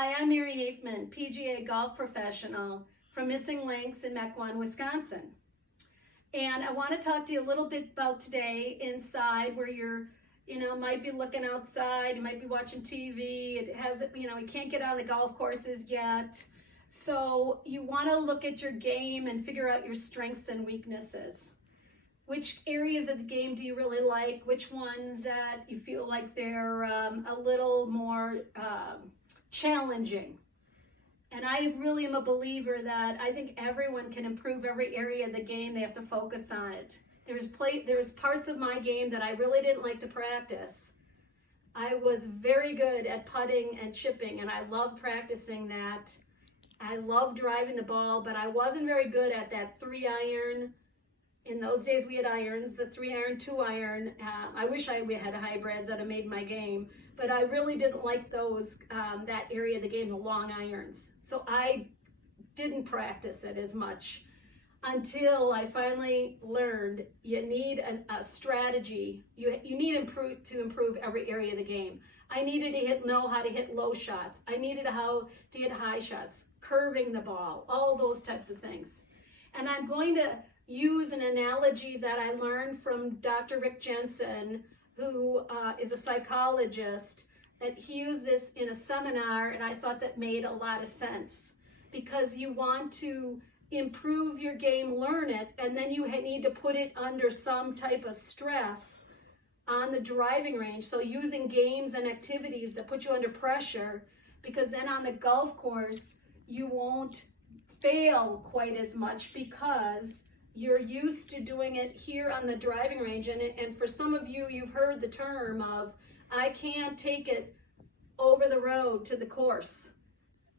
Hi, I'm Mary Hafman, PGA golf professional from Missing Links in Mequon, Wisconsin. And I want to talk to you a little bit about today inside where might be looking outside, you might be watching TV, it has, you can't get on the golf courses yet. So you want to look at your game and figure out your strengths and weaknesses. Which areas of the game do you really like? Which ones that you feel like they're a little more challenging? And I really am a believer that I think everyone can improve every area of the game. They have to focus on it. There's parts of my game that I really didn't like to practice. I was very good at putting and chipping, and I loved practicing that. I loved driving the ball, but I wasn't very good at that 3-iron. In those days we had irons, the 3-iron, 2-iron. I wish we had hybrids that have made my game, but I really didn't like those, that area of the game, the long irons. So I didn't practice it as much until I finally learned you need a strategy. You need to improve every area of the game. I needed to know how to hit low shots. I needed how to hit high shots, curving the ball, all those types of things. And I'm going to use an analogy that I learned from Dr. Rick Jensen, who is a psychologist, that he used this in a seminar, and I thought that made a lot of sense. Because you want to improve your game, learn it, and then you need to put it under some type of stress on the driving range. So using games and activities that put you under pressure, because then on the golf course, you won't fail quite as much because you're used to doing it here on the driving range. And for some of you, you've heard the term of, I can't take it over the road to the course.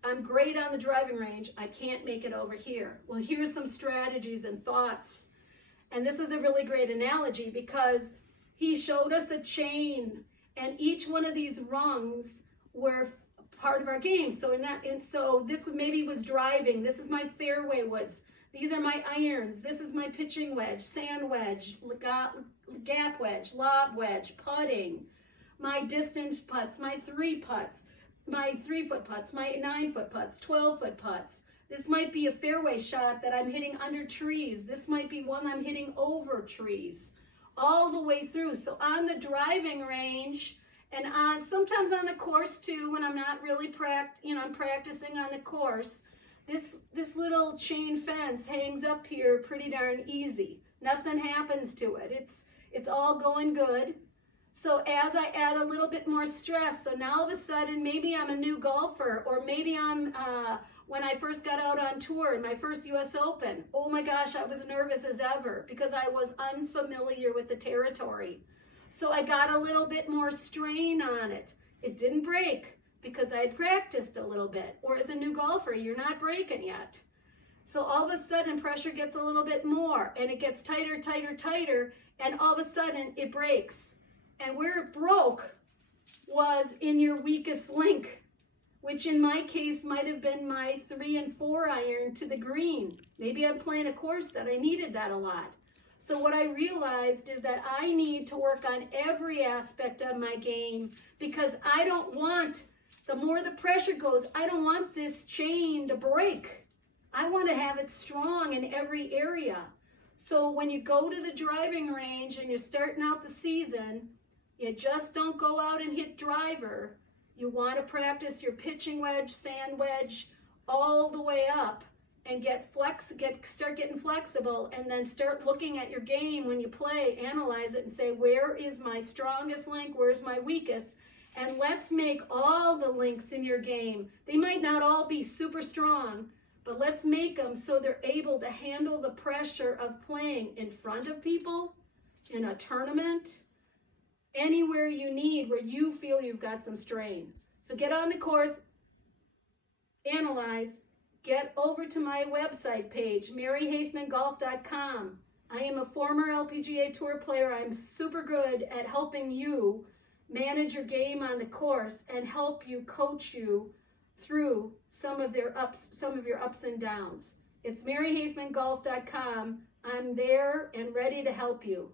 I'm great on the driving range, I can't make it over here. Well, here's some strategies and thoughts. And this is a really great analogy because he showed us a chain, and each one of these rungs were part of our game. So so this maybe was driving. This is my fairway woods. These are my irons. This is my pitching wedge, sand wedge, gap wedge, lob wedge, putting, my distance putts, my 3 putts, my 3-foot putts, my 9-foot putts, 12-foot putts. This might be a fairway shot that I'm hitting under trees. This might be one I'm hitting over trees, all the way through. So on the driving range, and sometimes on the course too, when I'm not really I'm practicing on the course, this little chain fence hangs up here pretty darn easy. Nothing happens to it. It's all going good. So as I add a little bit more stress, so now all of a sudden maybe I'm a new golfer, or maybe I'm when I first got out on tour in my first US Open, oh my gosh, I was nervous as ever because I was unfamiliar with the territory. So I got a little bit more strain on it. It didn't break because I had practiced a little bit. Or as a new golfer, you're not breaking yet. So all of a sudden pressure gets a little bit more, and it gets tighter, tighter, tighter, and all of a sudden it breaks. And where it broke was in your weakest link, which in my case might have been my 3 and 4 iron to the green. Maybe I'm playing a course that I needed that a lot. So what I realized is that I need to work on every aspect of my game, because I don't want, the more the pressure goes, I don't want this chain to break. I want to have it strong in every area. So when you go to the driving range and you're starting out the season, you just don't go out and hit driver. You want to practice your pitching wedge, sand wedge, all the way up, and start getting flexible, and then start looking at your game when you play, analyze it, and say, where is my strongest link, where's my weakest? And let's make all the links in your game. They might not all be super strong, but let's make them so they're able to handle the pressure of playing in front of people, in a tournament, anywhere you need where you feel you've got some strain. So get on the course, analyze, get over to my website page, maryhafmangolf.com. I am a former LPGA Tour player. I'm super good at helping you manage your game on the course and help you, coach you through some of your ups and downs. It's maryhafmangolf.com. I'm there and ready to help you.